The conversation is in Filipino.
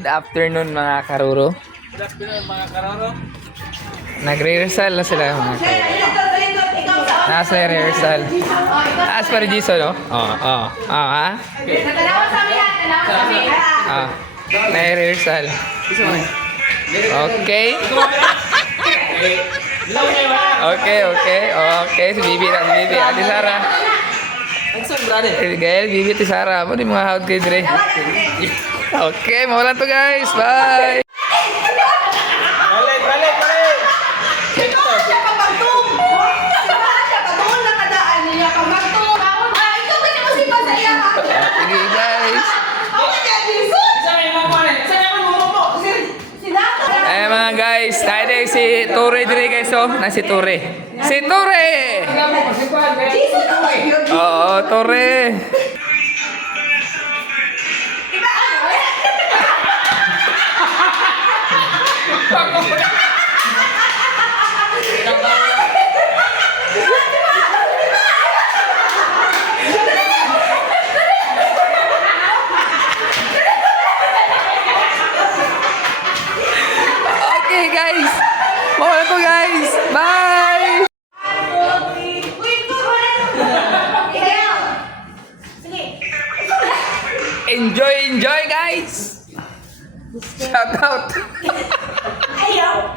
Good afternoon mga karuro. Good afternoon mga kararo. Nagre-rehearsal na sila mga karuro. Nasa rehearsal. Taas pa rin Jason, no? Ha? Nagre-rehearsal. Okay. Okay. Si Bibi. Ate Sara. Gael, Bibi, Ate Sara. Ano yung mga hawad kayo dire? Okay, mawala to guys. Bye! Balik! Sige guys. Eh mga guys, tayo din si Ture dire guys, oh. Na si Ture. Si Ture! Oo, Ture. Okay guys. Mawala ko guys. Bye! Enjoy guys! Shout out! Ayaw!